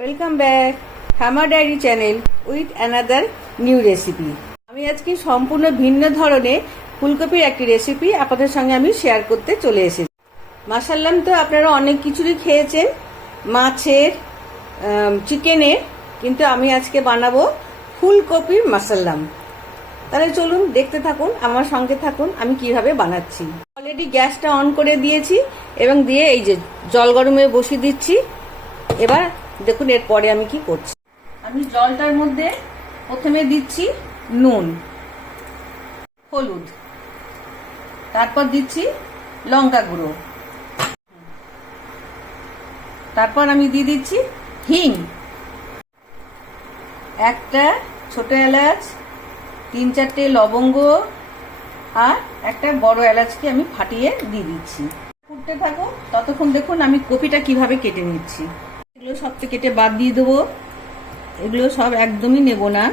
Welcome back হামার diary channel with another new recipe. আমি আজকে সম্পূর্ণ ভিন্ন ধরনের ফুলকপির একটি রেসিপি আপনাদের সঙ্গে আমি শেয়ার করতে চলে এসেছি। মাশাআল্লাহ, তো আপনারা অনেক কিছুরই খেয়েছেন, মাছের, চিকেনের, কিন্তু আমি আজকে বানাবো ফুলকপির মাশাআল্লাহ। তাহলে চলুন দেখতে থাকুন, আমার সঙ্গে থাকুন আমি কিভাবে বানাচ্ছি। অলরেডি গ্যাসটা অন করে দিয়েছি এবং দিয়ে এই যে জল গরমে বসিয়ে দিচ্ছি। এবার দেখুন এরপরে আমি কি করছি। আমি জলটার মধ্যে প্রথমে দিচ্ছি নুন, হলুদ, তারপর দিচ্ছি লঙ্কা গুঁড়ো, তারপর আমি দিয়ে দিচ্ছি হিং, একটা ছোট এলাচ, 3-4টে লবঙ্গ আর একটা বড় এলাচকে আমি ফাটিয়ে দিয়ে দিচ্ছি। ফুটতে থাকো ততক্ষণ দেখুন আমি কপিটা কিভাবে কেটে নিচ্ছি। এগুলো সব কেটে বাদ দিয়ে দেবো, এগুলো সব একদমই নেব না।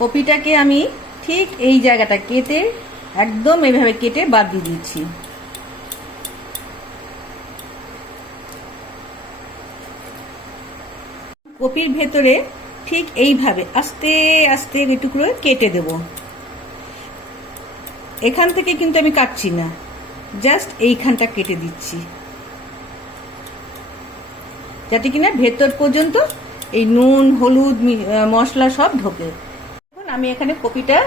কপিটাকে আমি ঠিক এই জায়গাটা কেটে একদম এইভাবে কেটে বাদ দিয়ে দিচ্ছি। কপির ভেতরে ঠিক এইভাবে আস্তে আস্তে একটু করে কেটে দেব। এখান থেকে কিন্তু আমি কাটছি না, জাস্ট এইখানটা কেটে দিচ্ছি, যাতে কিনা ভেতর পর্যন্ত এই নুন হলুদ মশলা সব ঢোকে। এখন আমি এখানে কপিটা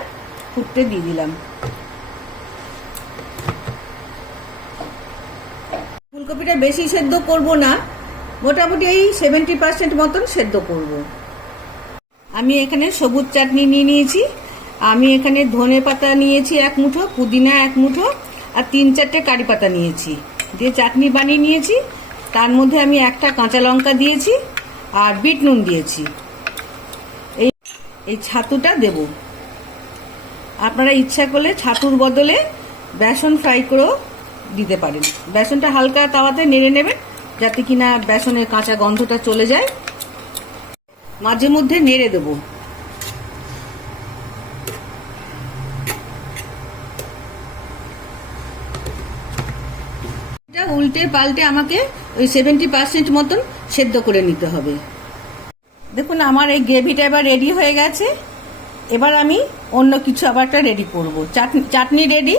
ফুটতে দিয়ে দিলাম। ফুলকপিটা বেশি সেদ্ধ করব না, মোটামুটি এই 70% মতন সেদ্ধ করব। আমি এখানে সবুজ চাটনি নিয়ে নিয়েছি। আমি এখানে ধনে পাতা নিয়েছি 1 মুঠো, পুদিনা 1 মুঠো আর 3-4টে কারি পাতা নিয়েছি, দিয়ে চাটনি বানিয়ে নিয়েছি। তার মধ্যে আমি একটা কাঁচা লঙ্কা দিয়েছি আর বিট নুন দিয়েছি। এই ছাতুটা দেব। আপনারা ইচ্ছা করলে ছাতুর বদলে বেসন ফ্রাই করেও দিতে পারেন। বেসনটা হালকা তাওয়াতে নেড়ে নেবেন, যাতে কিনা বেসনের কাঁচা গন্ধটা চলে যায়। মাঝে মধ্যে নেড়ে দেবো। উল্টে পাল্টে আমাকে ওই 70% মতন সেদ্ধ করে নিতে হবে। দেখুন আমার এই গ্রেভিটা এবার রেডি হয়ে গেছে। এবার আমি অন্য কিছু আবার একটা রেডি করব। চাটনি রেডি,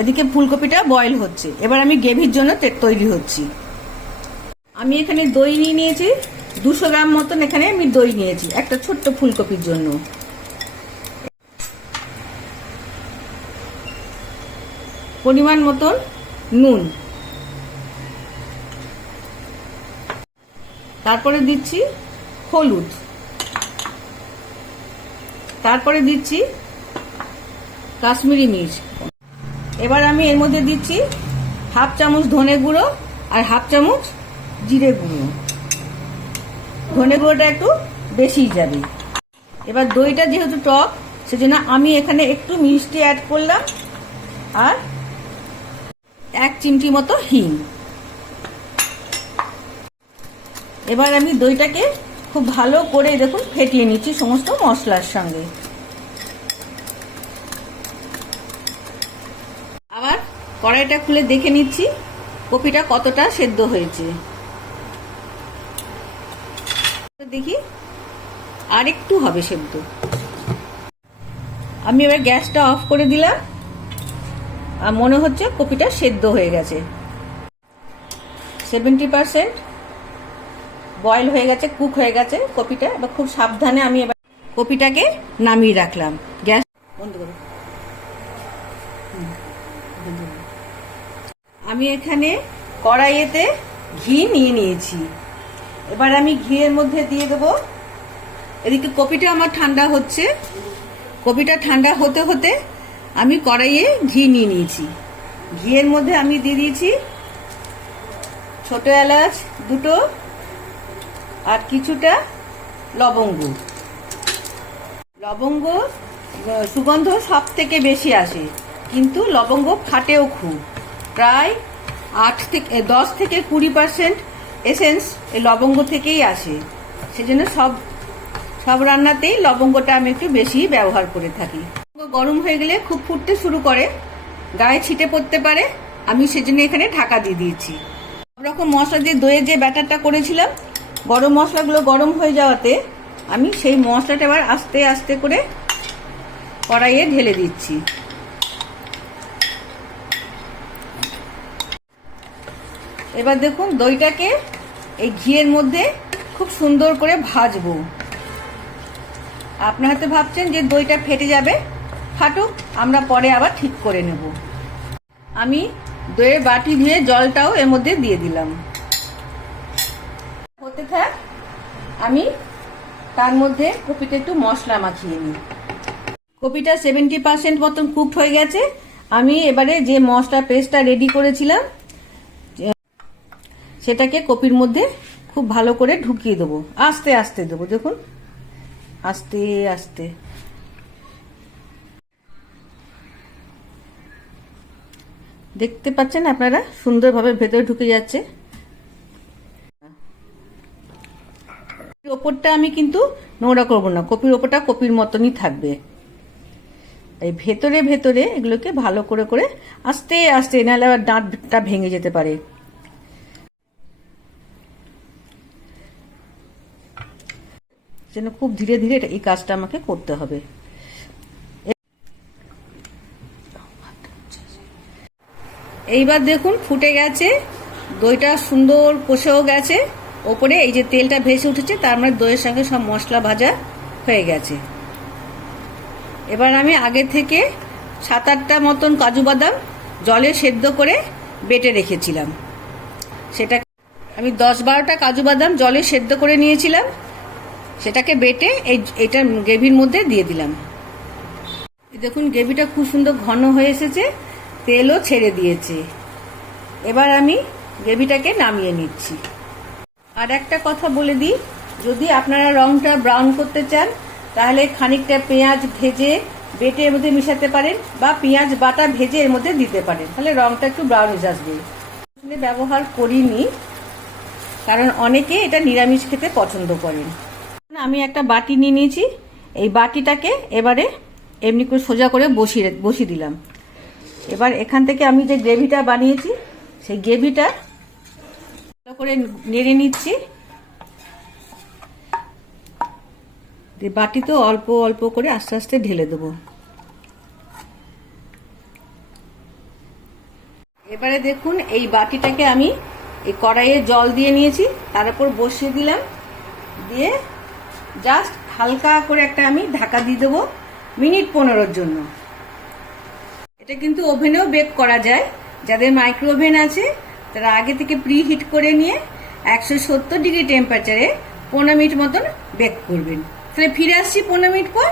এদিকে ফুলকপিটা বয়েল হচ্ছে। এবার আমি গ্রেভির জন্য তৈরি হচ্ছি। আমি এখানে দই নিয়ে নিয়েছি 200 গ্রাম মতন। এখানে আমি দই নিয়েছি একটা ছোট্ট ফুলকপির জন্য। পরিমাণ মতন নুন, তারপরে দিচ্ছি হলুদ, তারপরে দিচ্ছি কাশ্মীরি মির্চ। এবার আমি এর মধ্যে দিচ্ছি 1/2 চামচ ধনে গুঁড়ো আর 1/2 চামচ জিরে গুঁড়ো। ধনে গুঁড়োটা একটু বেশিই যাবে। এবার দইটা যেহেতু টক, সেজন্য আমি এখানে একটু মিষ্টি অ্যাড করলাম আর 1 চিমটি মতো হিং। এবার আমি দইটাকে খুব ভালো করে দেখুন ফেটিয়ে নিচ্ছি সমস্ত মশলার সঙ্গে। আবার কড়াইটা খুলে দেখে নিচ্ছি কপিটা কতটা সেদ্ধ হয়েছে। দেখি আর একটু হবে সেদ্ধ। আমি এবার গ্যাসটা অফ করে দিলাম আর মনে হচ্ছে কপিটা সেদ্ধ হয়ে গেছে। 70% বয়েল হয়ে গেছে, কুক হয়ে গেছে কপিটা। এবার খুব সাবধানে আমি এবার কপিটাকে নামিয়ে রাখলাম। গ্যাস বন্ধ করো। আমি এখানে কড়াইয়েতে ঘি নিয়ে নিয়েছি। এবার আমি ঘিয়ের মধ্যে দিয়ে দেবো। এদিকে কপিটা আমার ঠান্ডা হচ্ছে। কপিটা ঠান্ডা হতে হতে আমি কড়াইয়ে ঘি নিয়ে নিয়েছি। ঘিয়ের মধ্যে আমি দিয়ে দিয়েছি ছোট এলাচ 2টো আর কিছুটা লবঙ্গ। লবঙ্গ সুগন্ধ সব থেকে বেশি আসে, কিন্তু লবঙ্গ ফাটেও খুব। প্রায় 10-20% এসেন্স এই লবঙ্গ থেকেই আসে। সেজন্য সব রান্নাতেই লবঙ্গটা আমি একটু বেশি ব্যবহার করে থাকি। গরম হয়ে গেলে খুব ফুটতে শুরু করে, গায়ে ছিটে পড়তে পারে, আমি সেজন্য এখানে ঢাকা দিয়ে দিয়েছি। সব রকম মশলা দিয়ে দইয়ের যে ব্যাটারটা করেছিলাম, গরম মশলাগুলো গরম হয়ে যাওয়াতে আমি সেই মশলাটা এবার আস্তে আস্তে করে কড়াইয়ে ঢেলে দিচ্ছি। এবার দেখুন দইটাকে এই ঘিয়ের মধ্যে খুব সুন্দর করে ভাজবো। আপনারা হয়তো ভাবছেন যে দইটা ফেটে যাবে, ফাটুক, আমরা পরে আবার ঠিক করে নেব। আমি দইয়ের বাটি ধুয়ে জলটাও এর মধ্যে দিয়ে দিলাম। হতে থাক, আমি তার মধ্যে কপিটা একটু মশলা মাখিয়ে নিই। কপিটা 70% মতন কুকড হয়ে গেছে। আমি এবারে যে মশলা পেস্টটা রেডি করেছিলাম সেটাকে কপির মধ্যে খুব ভালো করে ঢুকিয়ে দেবো। আস্তে আস্তে দেবো, দেখুন, আস্তে আস্তে। দেখতে পাচ্ছেন আপনারা, সুন্দরভাবে ভেতরে ঢুকে যাচ্ছে। ওপরটা আমি কিন্তু নোংরা করবো না, কপির ওপরটা কপির মতনই থাকবে। এই ভেতরে ভেতরে এগুলোকে ভালো করে করে আস্তে আস্তে, নাহলে আবার দাঁতটা ভেঙে যেতে পারে। যেন খুব ধীরে ধীরে এই কাজটা আমাকে করতে হবে। এইবার দেখুন ফুটে গেছে, দইটা সুন্দর কষেও গেছে। ওপরে এই যে তেলটা ভেসে উঠেছে, তার মানে দইয়ের সঙ্গে সব মশলা ভাজা হয়ে গেছে। এবার আমি আগে থেকে 7-8টা মতন কাজু বাদাম জলে সেদ্ধ করে বেটে রেখেছিলাম। সেটা আমি 10-12টা কাজু বাদাম জলে সেদ্ধ করে নিয়েছিলাম, সেটাকে বেটে এইটা গ্রেভির মধ্যে দিয়ে দিলাম। দেখুন গ্রেভিটা খুব সুন্দর ঘন হয়ে এসেছে, তেলও ছেড়ে দিয়েছে। এবার আমি গ্রেভিটাকে নামিয়ে নিচ্ছি। আর একটা কথা বলে দিই, যদি আপনারা রংটা ব্রাউন করতে চান তাহলে খানিকটা পেঁয়াজ ভেজে বেটে এর মধ্যে মিশাতে পারেন, বা পেঁয়াজ বাটা ভেজে এর মধ্যে দিতে পারেন, তাহলে রংটা একটু ব্রাউনিশ আসবে। ব্যবহার করিনি, কারণ অনেকে এটা নিরামিষ খেতে পছন্দ করেন। আমি একটা বাটি নিয়ে নিয়েছি, এই বাটিটাকে এবারে এমনি করে সোজা করে বসিয়ে দিলাম। এবার এখান থেকে আমি যে গ্রেভিটা বানিয়েছি সেই গ্রেভিটা ভালো করে নেড়ে নিচ্ছি। বাটিতেও অল্প অল্প করে আস্তে আস্তে ঢেলে দেবো। এবারে দেখুন এই বাটিটাকে আমি এই কড়াইয়ে জল দিয়ে নিয়েছি, তার উপর বসিয়ে দিলাম, দিয়ে জাস্ট হালকা করে একটা আমি ঢাকা দিয়ে দেবো মিনিট 15-র জন্য। এটা কিন্তু ওভেনেও বেক করা যায়। যাদের মাইক্রো ওভেন আছে তারা আগে থেকে প্রি হিট করে নিয়ে 170 ডিগ্রি টেম্পারেচারে 15 মিনিট মতন বেক করবেন। তাহলে ফিরে আসছি 15 মিনিট পর।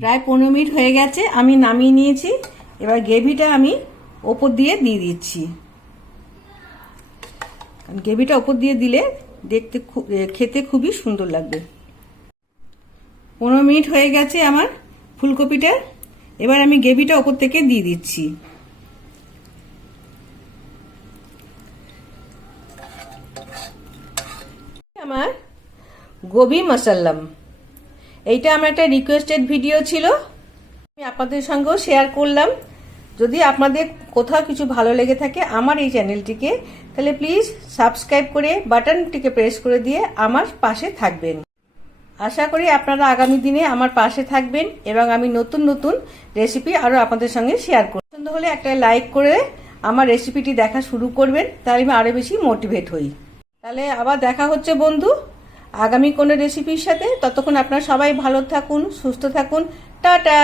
প্রায় 15 মিনিট হয়ে গেছে, আমি নামিয়ে নিয়েছি। এবার গ্রেভিটা আমি ওপর দিয়ে দিচ্ছি, কারণ গ্রেভিটা ওপর দিয়ে দিলে দেখতে খেতে খুবই সুন্দর লাগবে। 15 মিনিট হয়ে গেছে আমার ফুলকপিটা। এবার আমি গ্রেভিটা ওপর থেকে দিয়ে দিচ্ছি। আমার গোবি মাসাল্লাম, এইটা আমার একটা রিকোয়েস্টেড ভিডিও ছিল, আমি আপনাদের সঙ্গেও শেয়ার করলাম। যদি আপনাদের কোথাও কিছু ভালো লেগে থাকে আমার এই চ্যানেলটিকে, তাহলে প্লিজ সাবস্ক্রাইব করে বাটনটিকে প্রেস করে দিয়ে আমার পাশে থাকবেন। আশা করি আপনারা আগামী দিনে আমার পাশে থাকবেন এবং আমি নতুন নতুন রেসিপি আরও আপনাদের সঙ্গে শেয়ার করব। পছন্দ হলে একটা লাইক করে আমার রেসিপিটি দেখা শুরু করবেন, তাহলে আমি আরও বেশি মোটিভেট হই। তাহলে আবার দেখা হচ্ছে বন্ধু আগামী কোনো রেসিপির সাথে। ততক্ষণ আপনারা সবাই ভালো থাকুন, সুস্থ থাকুন। টাটা।